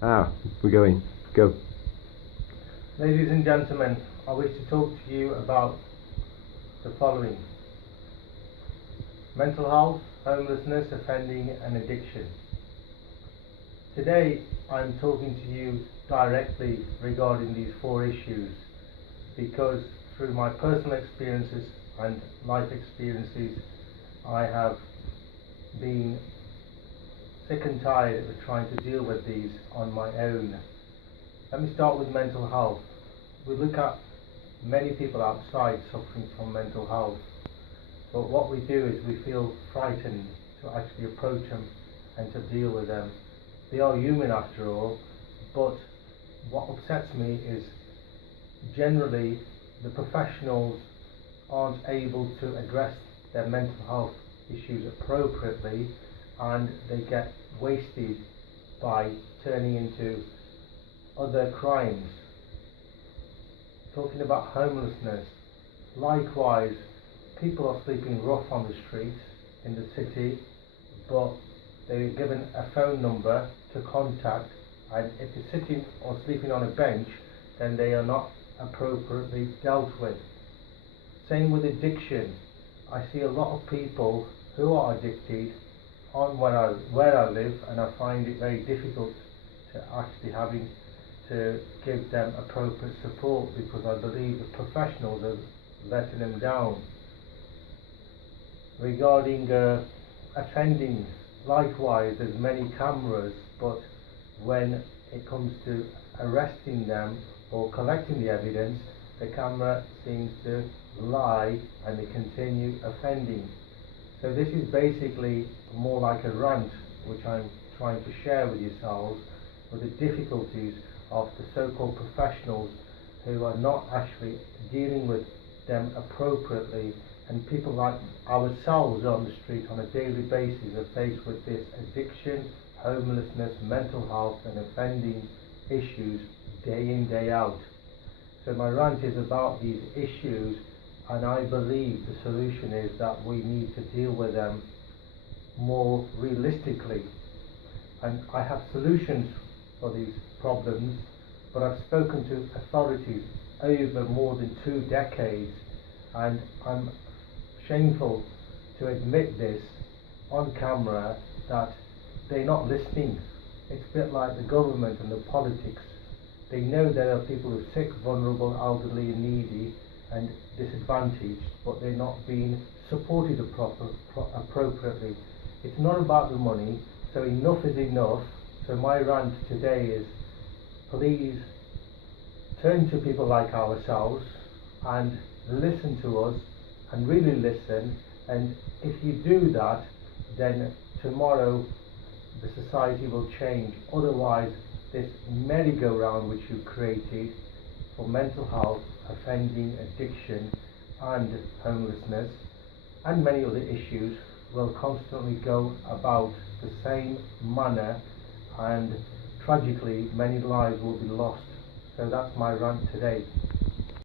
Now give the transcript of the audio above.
We're going. Go. Ladies and gentlemen, I wish to talk to you about the following: mental health, homelessness, offending and addiction. Today I'm talking to you directly regarding these four issues because through my personal experiences and life experiences I have been sick and tired of trying to deal with these on my own. Let me start with mental health. We look at many people outside suffering from mental health, but what we do is we feel frightened to actually approach them and to deal with them. They are human after all, but what upsets me is generally the professionals aren't able to address their mental health issues appropriately, and they get wasted by turning into other crimes. Talking about homelessness, likewise, people are sleeping rough on the streets in the city, but they're given a phone number to contact, and if they're sitting or sleeping on a bench, then they are not appropriately dealt with. Same with addiction. I see a lot of people who are addicted on where I live, and I find it very difficult to actually having to give them appropriate support because I believe the professionals are letting them down. Regarding offending, likewise, there's many cameras, but when it comes to arresting them or collecting the evidence, the camera seems to lie and they continue offending. So this is basically more like a rant which I'm trying to share with yourselves, with the difficulties of the so-called professionals who are not actually dealing with them appropriately, and people like ourselves on the street on a daily basis are faced with this addiction, homelessness, mental health and offending issues day in, day out. So my rant is about these issues, and I believe the solution is that we need to deal with them more realistically. And I have solutions for these problems, but I've spoken to authorities over more than 2 decades, and I'm shameful to admit this on camera that they're not listening. It's a bit like the government and the politics. They know there are people who are sick, vulnerable, elderly and needy and disadvantaged, but they're not being supported appropriately. It's not about the money, so enough is enough. So my rant today is, please turn to people like ourselves and listen to us, and really listen, and if you do that, then tomorrow the society will change. Otherwise, this merry-go-round which you've created for mental health, offending, addiction and homelessness and many other issues will constantly go about the same manner, and tragically many lives will be lost. So that's my rant today.